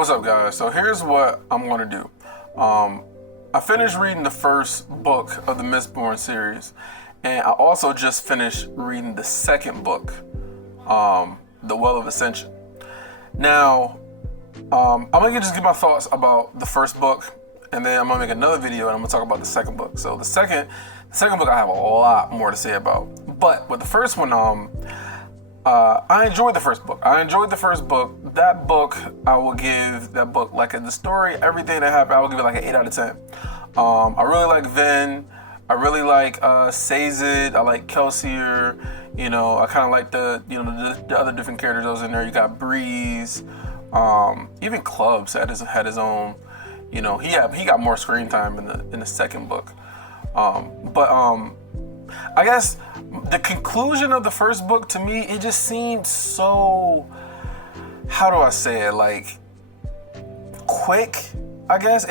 What's up, guys? So here's what I'm going to do. I finished reading the first book of the Mistborn series, and I also just finished reading the second book, The Well of Ascension. Now, I'm going to just give my thoughts about the first book, and then I'm going to make another video and I'm going to talk about the second book. So the second book I have a lot more to say about. But with the first one, I enjoyed the first book. That book, I will give that book, like the story, everything that happened, I will give it like an 8 out of 10. I really like Vin. I really like Sazed. I like Kelsier. I kind of like the other different characters that was in there. You got Breeze. Even Clubs had his own. He got more screen time in the second book. I guess the conclusion of the first book, to me, it just seemed so, how do I say it, like, quick, I guess.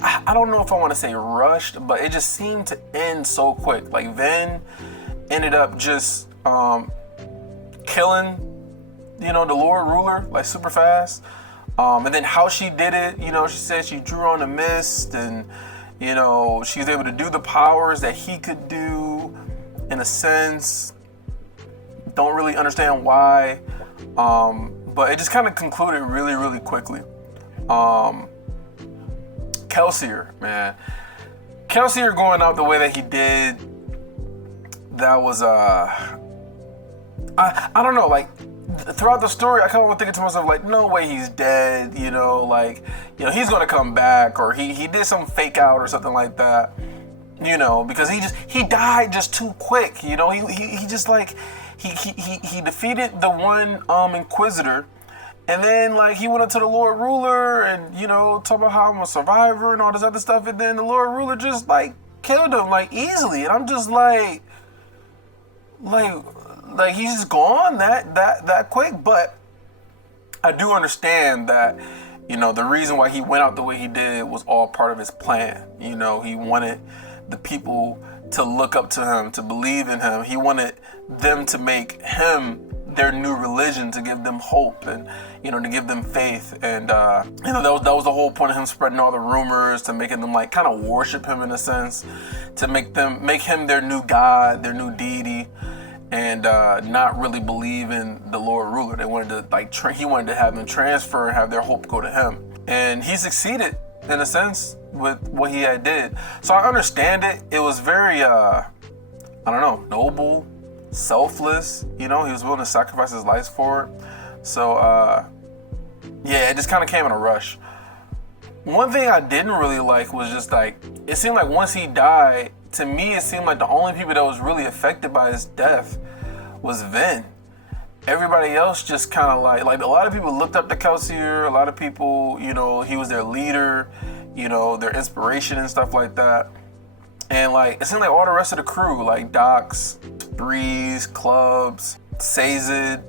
I don't know if I want to say rushed, but it just seemed to end so quick. Like, Vin ended up just killing, the Lord Ruler, like, super fast. And then how she did it, she said she drew on a mist, and, she was able to do the powers that he could do, in a sense. Don't really understand why, but it just kind of concluded really, really quickly. Kelsier, man. Kelsier going out the way that he did, that was, I don't know, like, throughout the story, I kind of thinking to myself, like, no way he's dead, he's gonna come back, or he did some fake out or something like that, because he died just too quick, he just like, he defeated the one Inquisitor, and then like he went up to the Lord Ruler and talk about how I'm a survivor and all this other stuff, and then the Lord Ruler just like killed him like easily, and I'm just like he's just gone that quick. But I do understand that the reason why he went out the way he did was all part of his plan. He wanted the people to look up to him, to believe in him. He wanted them to make him their new religion, to give them hope and to give them faith, and that was the whole point of him spreading all the rumors, to making them like kind of worship him in a sense, to make him their new god, their new deity, and not really believe in the Lord Ruler. They wanted to he wanted to have them transfer and have their hope go to him, and he succeeded in a sense with what he had did. So I understand it. It was very noble, selfless. He was willing to sacrifice his life for it. So it just kind of came in a rush. One thing I didn't really like was just like, it seemed like once he died, to me it seemed like the only people that was really affected by his death was Vin. Everybody else just kind of like a lot of people looked up to Kelsier. A lot of people, he was their leader, their inspiration and stuff like that. And like, it seemed like all the rest of the crew, like Docs, Breeze, Clubs, Sazed,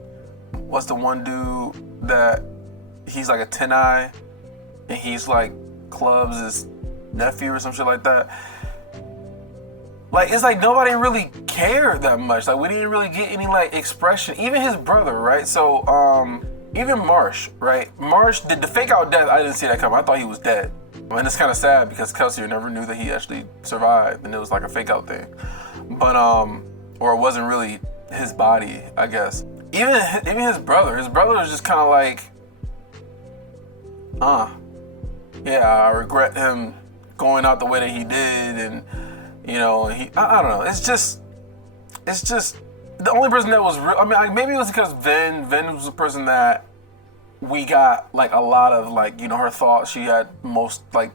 what's the one dude that he's like a 10-eye, and he's like Clubs' nephew or some shit like that. Like, it's like nobody really cared that much. Like, we didn't really get any like expression. Even his brother, right? So, even Marsh, right? Marsh did the fake out death. I didn't see that coming. I thought he was dead. And it's kind of sad because Kelsier never knew that he actually survived, and it was like a fake out thing. But or it wasn't really his body, I guess. Even his brother was just kind of like, I regret him going out the way that he did, and I don't know. It's just the only person that was real. I mean, maybe it was because Vin was the person that we got like a lot of like, her thoughts. She had most like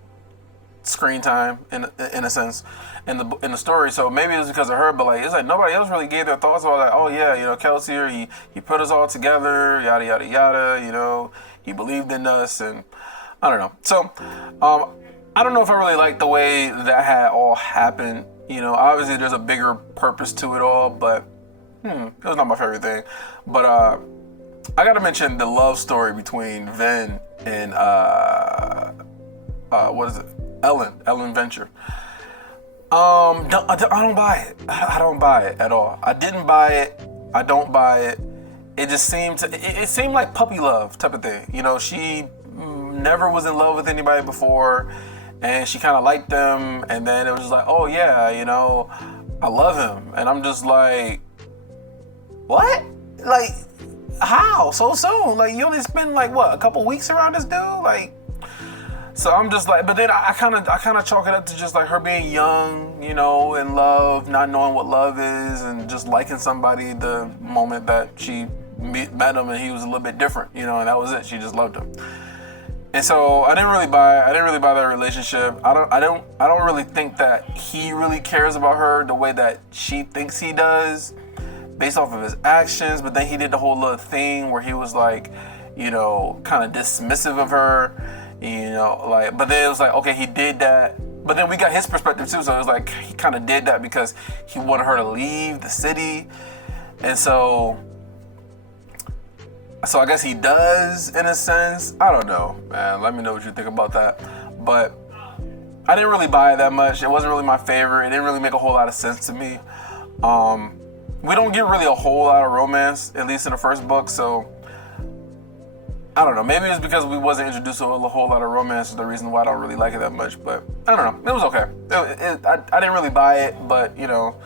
screen time in a sense in the story. So maybe it was because of her, but like, it's like nobody else really gave their thoughts about like, oh yeah, Kelsier, he put us all together, yada yada yada, he believed in us, and I don't know. So I don't know if I really like the way that had all happened. Obviously there's a bigger purpose to it all, but it was not my favorite thing. But I gotta mention the love story between Vin and what is it? Ellen Venture. I don't buy it. I don't buy it at all. I didn't buy it. I don't buy it. It just seemed like puppy love type of thing. She never was in love with anybody before, and she kind of liked them, and then it was just like, oh yeah, you know, I love him, and I'm just like, what? Like, how so soon? Like, you only spend like what, a couple weeks around this dude? Like, so I'm just like, but then I kind of chalk it up to just like her being young, you know, in love, not knowing what love is, and just liking somebody the moment that she met him, and he was a little bit different, you know, and that was it. She just loved him. And so I didn't really buy that relationship. I don't really think that he really cares about her the way that she thinks he does, based off of his actions. But then he did the whole little thing where he was like, you know, kind of dismissive of her, you know, like. But then it was like, okay, he did that. But then we got his perspective too. So it was like he kind of did that because he wanted her to leave the city, and so I guess he does, in a sense. I don't know, man. Let me know what you think about that. But I didn't really buy it that much. It wasn't really my favorite. It didn't really make a whole lot of sense to me. We don't get really a whole lot of romance, at least in the first book. So I don't know. Maybe it's because we wasn't introduced to a whole lot of romance is the reason why I don't really like it that much. But I don't know. It was okay. I didn't really buy it, but, you know,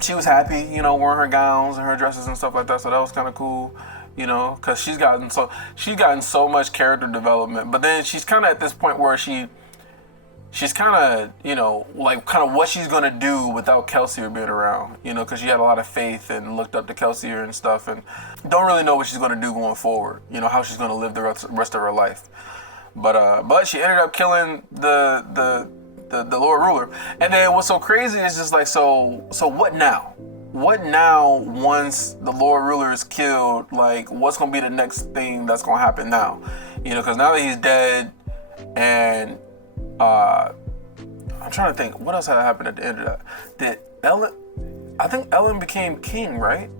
she was happy, you know, wearing her gowns and her dresses and stuff like that. So that was kind of cool. You know, because she's gotten so much character development, but then she's kind of at this point where she's kind of, you know, like kind of what she's gonna do without Kelsier being around, you know, because she had a lot of faith and looked up to Kelsier and stuff, and don't really know what she's gonna do going forward, you know, how she's gonna live the rest of her life. But she ended up killing the Lord Ruler, and then what's so crazy is just like, so what now? What now once the Lord Ruler is killed? Like, what's going to be the next thing that's going to happen now? You know, because now that he's dead, and I'm trying to think, what else had happened at the end of that? I think Ellen became king, right?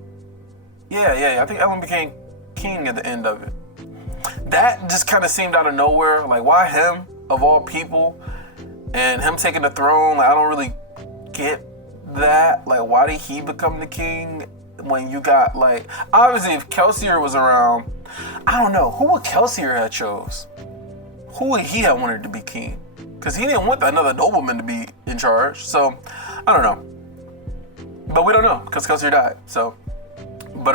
Yeah. I think Ellen became king at the end of it. That just kind of seemed out of nowhere. Like, why him, of all people? And him taking the throne, like, I don't really get that. Like, why did he become the king when you got, like, obviously if Kelsier was around, I don't know, who would Kelsier have chose? Who would he have wanted to be king? Because he didn't want another nobleman to be in charge. So I don't know, but we don't know because Kelsier died. So, but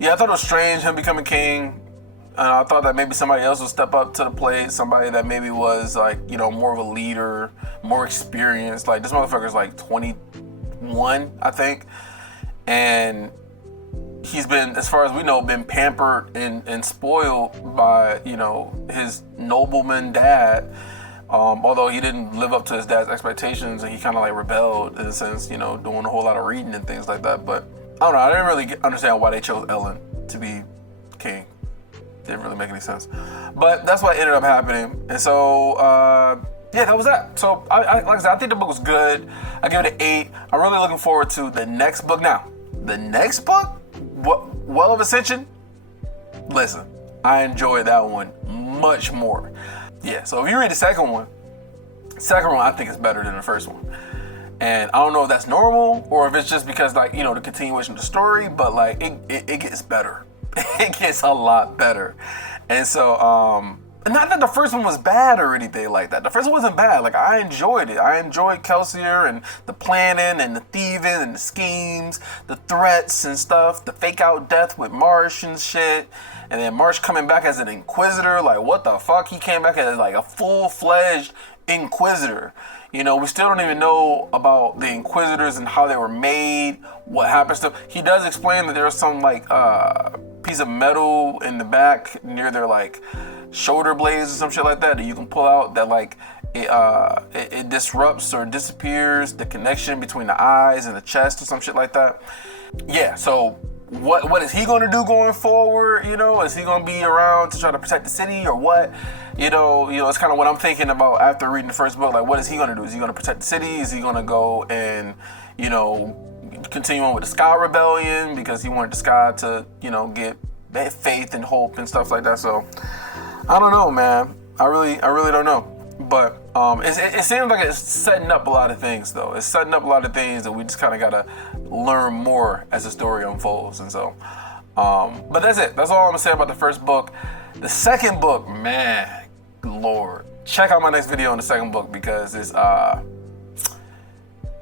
yeah, I thought it was strange him becoming king. And I thought that maybe somebody else would step up to the plate, somebody that maybe was like, you know, more of a leader, more experienced. Like, this motherfucker's like 21, I think. And he's been, as far as we know, been pampered and spoiled by, you know, his nobleman dad. Although he didn't live up to his dad's expectations, and he kind of like rebelled in a sense, you know, doing a whole lot of reading and things like that. But I don't know, I didn't really understand why they chose Ellen to be king. Didn't really make any sense, but that's what ended up happening. And so yeah, that was that. So I like I said, I think the book was good. I give it an 8. I'm really looking forward to the next book. Now the next book, Well of Ascension, listen, I enjoyed that one much more. Yeah, so if you read the second one I think is better than the first one. And I don't know if that's normal or if it's just because, like, you know, the continuation of the story, but like it gets better. It gets a lot better. And so, not that the first one was bad or anything like that. The first one wasn't bad. Like, I enjoyed it. I enjoyed Kelsier and the planning and the thieving and the schemes, the threats and stuff, the fake out death with Marsh and shit. And then Marsh coming back as an Inquisitor. Like, what the fuck? He came back as like a full-fledged Inquisitor. You know, we still don't even know about the Inquisitors and how they were made, what happens to them. He does explain that there's some like piece of metal in the back near their like shoulder blades or some shit like that you can pull out that like it disrupts or disappears the connection between the eyes and the chest or some shit like that. Yeah, so what is he going to do going forward? You know, is he going to be around to try to protect the city or what? You know, it's kind of what I'm thinking about after reading the first book. Like, what is he going to do? Is he going to protect the city? Is he going to go and, you know, continue on with the Sky Rebellion because he wanted the Sky to, you know, get faith and hope and stuff like that? So I don't know, man. I really don't know. But it seems like it's setting up a lot of things, though. It's setting up a lot of things that we just kind of gotta learn more as the story unfolds. And so But that's it. That's all I'm gonna say about the first book. The second book, man, Lord, check out my next video on the second book because it's a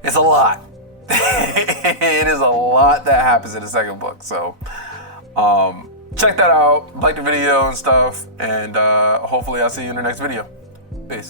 lot. It is a lot that happens in the second book. So check that out, like the video and stuff, and hopefully I'll see you in the next video.